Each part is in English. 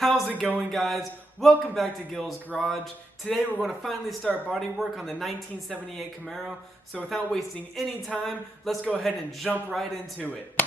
How's it going, guys? Welcome back to GILL'S Garage. Today we're going to finally start bodywork on the 1978 Camaro. So without wasting any time, let's go ahead and jump right into it.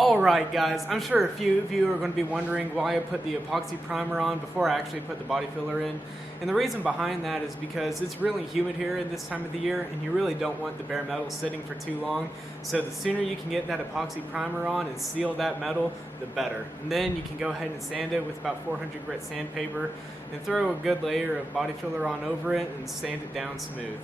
Alright guys, I'm sure a few of you are going to be wondering why I put the epoxy primer on before I actually put the body filler in. And the reason behind that is because it's really humid here at this time of the year and you really don't want the bare metal sitting for too long. So the sooner you can get that epoxy primer on and seal that metal, the better. And then you can go ahead and sand it with about 400 grit sandpaper and throw a good layer of body filler on over it and sand it down smooth.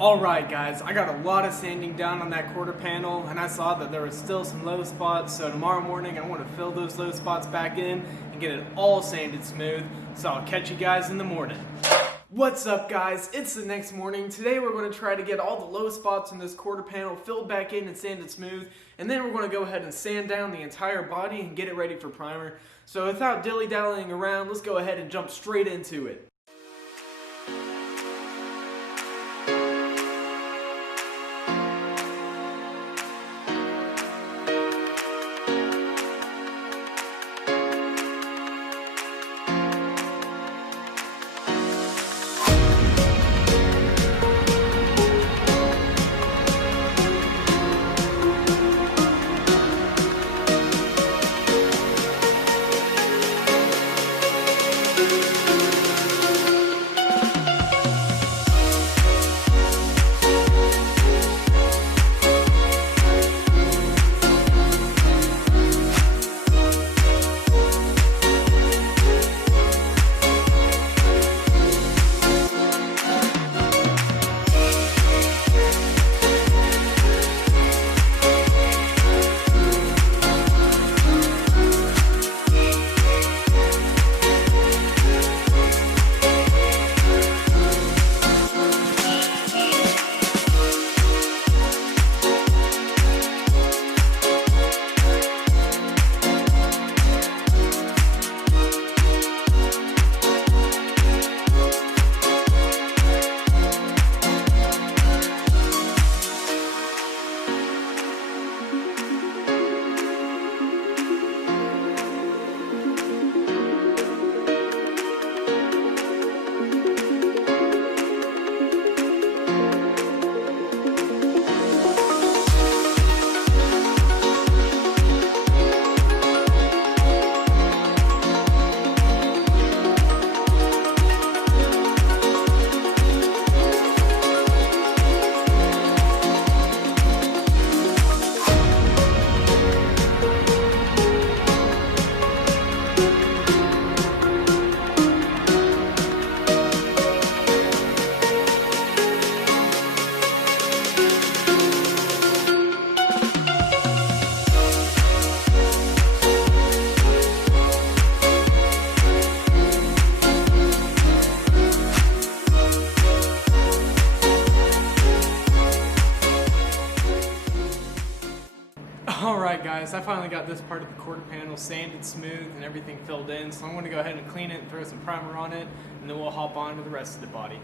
Alright guys, I got a lot of sanding done on that quarter panel and I saw that there was still some low spots, so tomorrow morning I want to fill those low spots back in and get it all sanded smooth, so I'll catch you guys in the morning. What's up, guys? It's the next morning. Today we're going to try to get all the low spots in this quarter panel filled back in and sanded smooth, and then we're going to go ahead and sand down the entire body and get it ready for primer. So without dilly-dallying around, let's go ahead and jump straight into it. Alright guys, I finally got this part of the quarter panel sanded smooth and everything filled in, so I'm going to go ahead and clean it and throw some primer on it, and then we'll hop on with the rest of the body.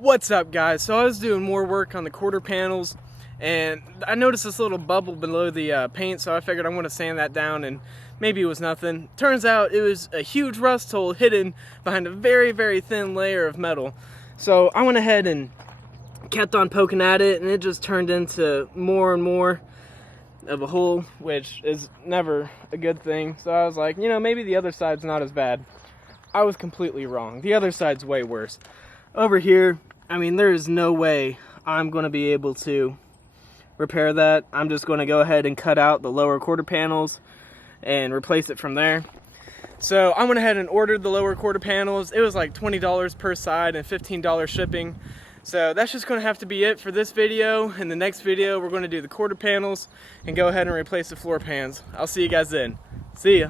What's up, guys? So I was doing more work on the quarter panels, and I noticed this little bubble below the paint, so I figured I'm going to sand that down, and maybe it was nothing. Turns out it was a huge rust hole hidden behind a very, very thin layer of metal. So I went ahead and kept on poking at it, and it just turned into more and more of a hole, which is never a good thing. So I was like, you know, maybe the other side's not as bad. I was completely wrong. The other side's way worse. Over here, I mean, there is no way I'm going to be able to repair that. I'm just going to go ahead and cut out the lower quarter panels and replace it from there. So I went ahead and ordered the lower quarter panels. It was like $20 per side and $15 shipping. So that's just going to have to be it for this video. In the next video, we're going to do the quarter panels and go ahead and replace the floor pans. I'll see you guys then. See ya.